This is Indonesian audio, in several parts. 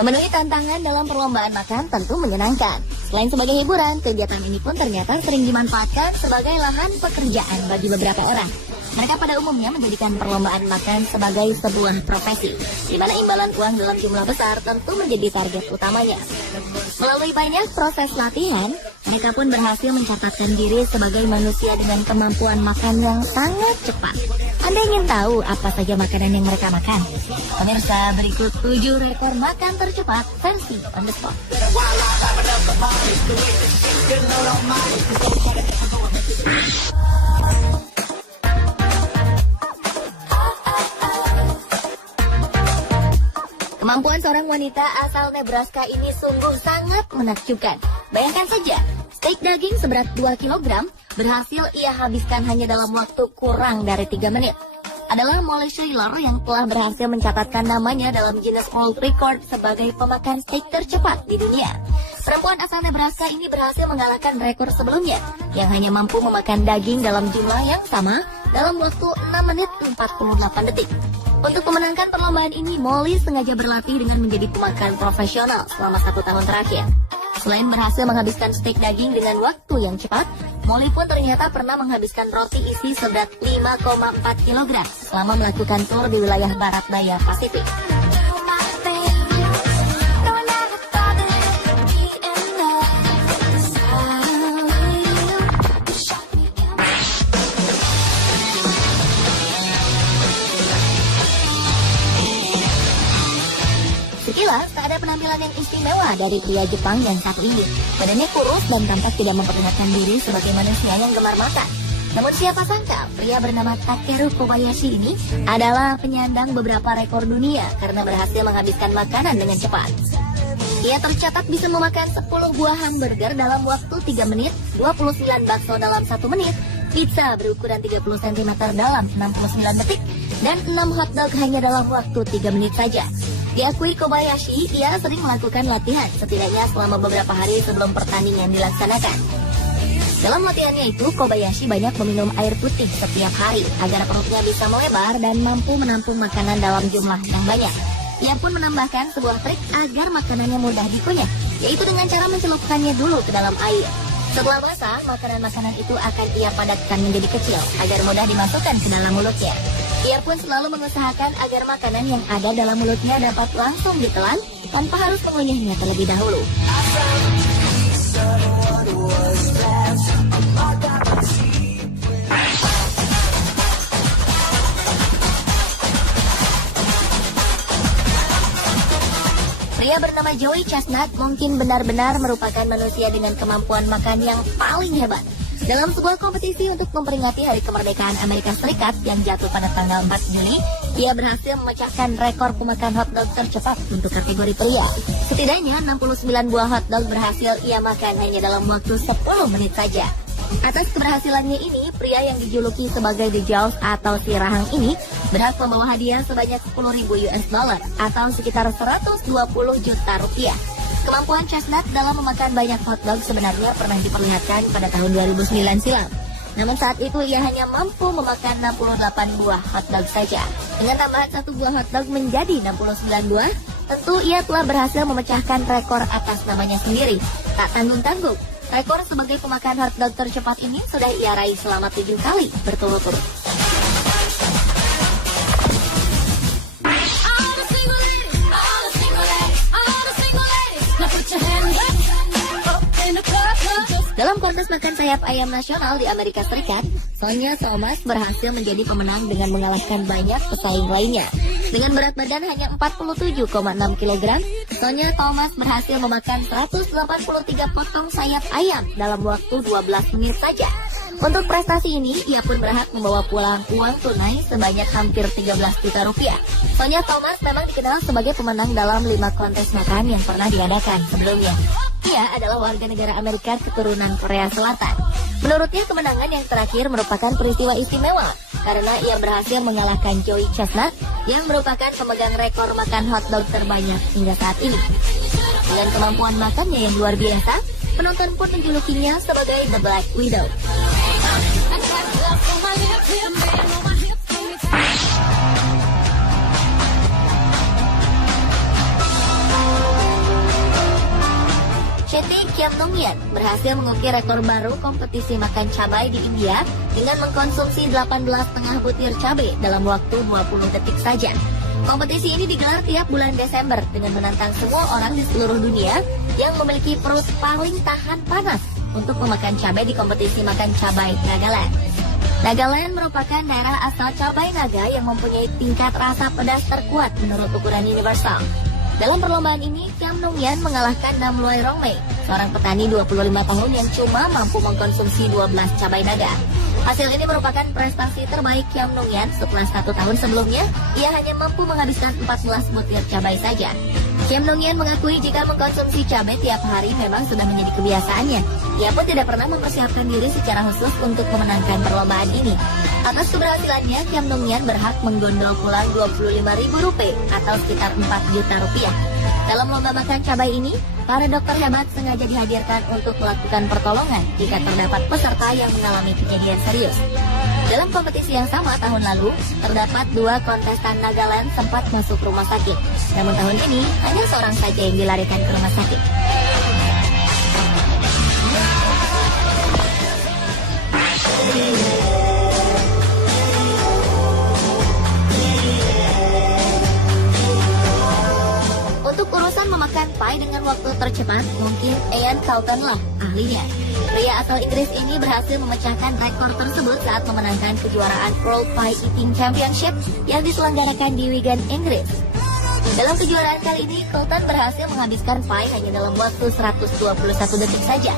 Memenuhi tantangan dalam perlombaan makan tentu menyenangkan. Selain sebagai hiburan, kegiatan ini pun ternyata sering dimanfaatkan sebagai lahan pekerjaan bagi beberapa orang. Mereka pada umumnya menjadikan perlombaan makan sebagai sebuah profesi, di mana imbalan uang dalam jumlah besar tentu menjadi target utamanya. Melalui banyak proses latihan, mereka pun berhasil mencatatkan diri sebagai manusia dengan kemampuan makan yang sangat cepat. Anda ingin tahu apa saja makanan yang mereka makan? Pemirsa, berikut 7 rekor makan tercepat versi on the spot. Kemampuan seorang wanita asal Nebraska ini sungguh sangat menakjubkan. Bayangkan saja, steak daging seberat 2 kg berhasil ia habiskan hanya dalam waktu kurang dari 3 menit. Adalah Molly Schuyler yang telah berhasil mencatatkan namanya dalam Guinness World Record sebagai pemakan steak tercepat di dunia. Perempuan asal Nebraska ini berhasil mengalahkan rekor sebelumnya yang hanya mampu memakan daging dalam jumlah yang sama dalam waktu 6 menit 48 detik. Untuk memenangkan perlombaan ini, Molly sengaja berlatih dengan menjadi pemakan profesional selama 1 tahun terakhir. Selain berhasil menghabiskan steak daging dengan waktu yang cepat, Molly pun ternyata pernah menghabiskan roti isi seberat 5,4 kg selama melakukan tur di wilayah barat daya Pasifik. Sekilas, tak ada penampilan yang istimewa dari pria Jepang yang satu ini. Badannya kurus dan tampak tidak memperlihatkan diri sebagai manusia yang gemar makan. Namun siapa sangka, pria bernama Takeru Kobayashi ini adalah penyandang beberapa rekor dunia karena berhasil menghabiskan makanan dengan cepat. Ia tercatat bisa memakan 10 buah hamburger dalam waktu 3 menit, 29 bakso dalam 1 menit, pizza berukuran 30 cm dalam 69 detik, dan 6 hotdog hanya dalam waktu 3 menit saja. Diakui Kobayashi, ia sering melakukan latihan setidaknya selama beberapa hari sebelum pertandingan dilaksanakan. Dalam latihannya itu, Kobayashi banyak meminum air putih setiap hari agar perutnya bisa melebar dan mampu menampung makanan dalam jumlah yang banyak. Ia pun menambahkan sebuah trik agar makanannya mudah dikunyah, yaitu dengan cara mencelupkannya dulu ke dalam air. Setelah masak, makanan-makanan itu akan ia padatkan menjadi kecil agar mudah dimasukkan ke dalam mulutnya. Ia pun selalu mengusahakan agar makanan yang ada dalam mulutnya dapat langsung ditelan tanpa harus mengunyahnya terlebih dahulu. Pria bernama Joey Chestnut mungkin benar-benar merupakan manusia dengan kemampuan makan yang paling hebat. Dalam sebuah kompetisi untuk memperingati Hari Kemerdekaan Amerika Serikat yang jatuh pada tanggal 4 Juli, ia berhasil memecahkan rekor pemakan hotdog tercepat untuk kategori pria. Setidaknya 69 buah hotdog berhasil ia makan hanya dalam waktu 10 menit saja. Atas keberhasilannya ini, pria yang dijuluki sebagai The Jaws atau si rahang ini berhak membawa hadiah sebanyak 10.000 US dollar atau sekitar 120 juta rupiah. Kemampuan Chestnut dalam memakan banyak hotdog sebenarnya pernah diperlihatkan pada tahun 2009 silam. Namun saat itu ia hanya mampu memakan 68 buah hotdog saja. Dengan tambahan 1 buah hotdog menjadi 69 buah, tentu ia telah berhasil memecahkan rekor atas namanya sendiri. Tak tanggung-tanggung, rekor sebagai pemakan hotdog tercepat ini sudah ia raih selama 7 kali berturut-turut. Dalam kontes makan sayap ayam nasional di Amerika Serikat, Sonia Thomas berhasil menjadi pemenang dengan mengalahkan banyak pesaing lainnya. Dengan berat badan hanya 47,6 kg, Sonia Thomas berhasil memakan 183 potong sayap ayam dalam waktu 12 menit saja. Untuk prestasi ini, ia pun berhak membawa pulang uang tunai sebanyak hampir 13 juta rupiah. Sonia Thomas memang dikenal sebagai pemenang dalam 5 kontes makan yang pernah diadakan sebelumnya. Ia adalah warga negara Amerika keturunan Korea Selatan. Menurutnya, kemenangan yang terakhir merupakan peristiwa istimewa karena ia berhasil mengalahkan Joey Chestnut yang merupakan pemegang rekor makan hotdog terbanyak hingga saat ini. Dengan kemampuan makannya yang luar biasa, penonton pun menjulukinya sebagai The Black Widow. ini Kim Nung-yeon berhasil mengukir rekor baru kompetisi makan cabai di India dengan mengkonsumsi 18,5 butir cabai dalam waktu 20 detik saja. Kompetisi ini digelar tiap bulan Desember dengan menantang semua orang di seluruh dunia yang memiliki perut paling tahan panas untuk memakan cabai di kompetisi makan cabai Nagaland. Nagaland merupakan daerah asal cabai naga yang mempunyai tingkat rasa pedas terkuat menurut ukuran universal. Dalam perlombaan ini, Kim Nung-yeon mengalahkan Nam Loy Rong-mei, seorang petani 25 tahun yang cuma mampu mengkonsumsi 12 cabai naga. Hasil ini merupakan prestasi terbaik Kim Nung-yeon setelah 1 tahun sebelumnya, ia hanya mampu menghabiskan 14 butir cabai saja. Kim Nung-yeon mengakui jika mengkonsumsi cabai tiap hari memang sudah menjadi kebiasaannya. Ia pun tidak pernah mempersiapkan diri secara khusus untuk memenangkan perlombaan ini. Atas keberhasilannya, Kim Nung-yeon berhak menggondol pulang Rp25.000 atau sekitar 4 juta rupiah. Dalam lomba makan cabai ini, para dokter hebat sengaja dihadirkan untuk melakukan pertolongan jika terdapat peserta yang mengalami kejadian serius. Dalam kompetisi yang sama tahun lalu, terdapat 2 kontestan Nagaland sempat masuk rumah sakit. Namun tahun ini, hanya seorang saja yang dilarikan ke rumah sakit. Untuk urusan memakan pie dengan waktu tercepat, mungkin Ian Carlton lah ahlinya. Pria asal Inggris ini berhasil memecahkan rekor tersebut saat memenangkan kejuaraan World Pie Eating Championship yang diselenggarakan di Wigan, Inggris. Dalam kejuaraan kali ini, Carlton berhasil menghabiskan pie hanya dalam waktu 121 detik saja.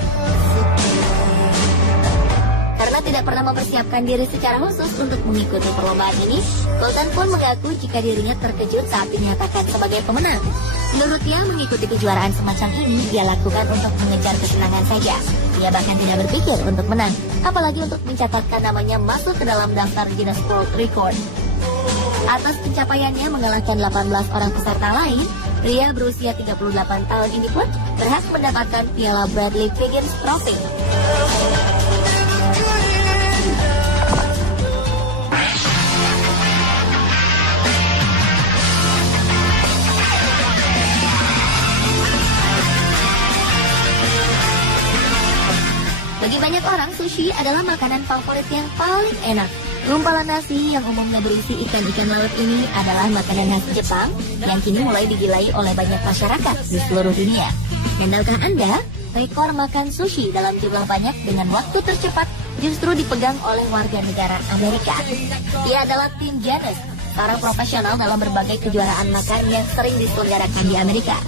Karena tidak pernah mempersiapkan diri secara khusus untuk mengikuti perlombaan ini, Carlton pun mengaku jika dirinya terkejut saat dinyatakan sebagai pemenang. Menurutnya, mengikuti kejuaraan semacam ini dia lakukan untuk mengejar kesenangan saja. Ia bahkan tidak berpikir untuk menang, apalagi untuk mencatatkan namanya masuk ke dalam daftar Guinness World Record. Atas pencapaiannya mengalahkan 18 orang peserta lain, pria berusia 38 tahun ini pun berhak mendapatkan piala Bradley Wiggins Trophy. Bagi banyak orang, sushi adalah makanan favorit yang paling enak. Gumpalan nasi yang umumnya berisi ikan-ikan laut ini adalah makanan khas Jepang yang kini mulai digilai oleh banyak masyarakat di seluruh dunia. Dan tahukah Anda, rekor makan sushi dalam jumlah banyak dengan waktu tercepat justru dipegang oleh warga negara Amerika. Ia adalah Tim Janus, seorang profesional dalam berbagai kejuaraan makan yang sering diselenggarakan di Amerika.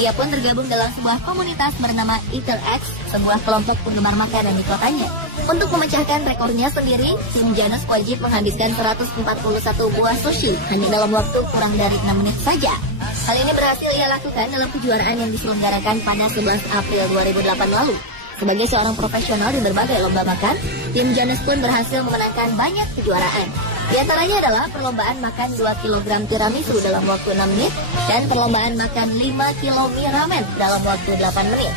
Ia pun tergabung dalam sebuah komunitas bernama Eater X, sebuah kelompok penggemar makanan di kotanya. Untuk memecahkan rekornya sendiri, Tim Janus wajib menghabiskan 141 buah sushi hanya dalam waktu kurang dari 6 menit saja. Hal ini berhasil ia lakukan dalam kejuaraan yang diselenggarakan pada 11 April 2008 lalu. Sebagai seorang profesional di berbagai lomba makan, Tim Janus pun berhasil memenangkan banyak kejuaraan. Di antaranya adalah perlombaan makan 2 kg tiramisu dalam waktu 6 menit dan perlombaan makan 5 kg mie ramen dalam waktu 8 menit.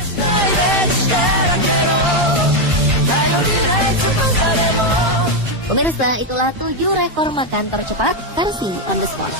Pemirsa, itulah 7 rekor makan tercepat versi On The Spot.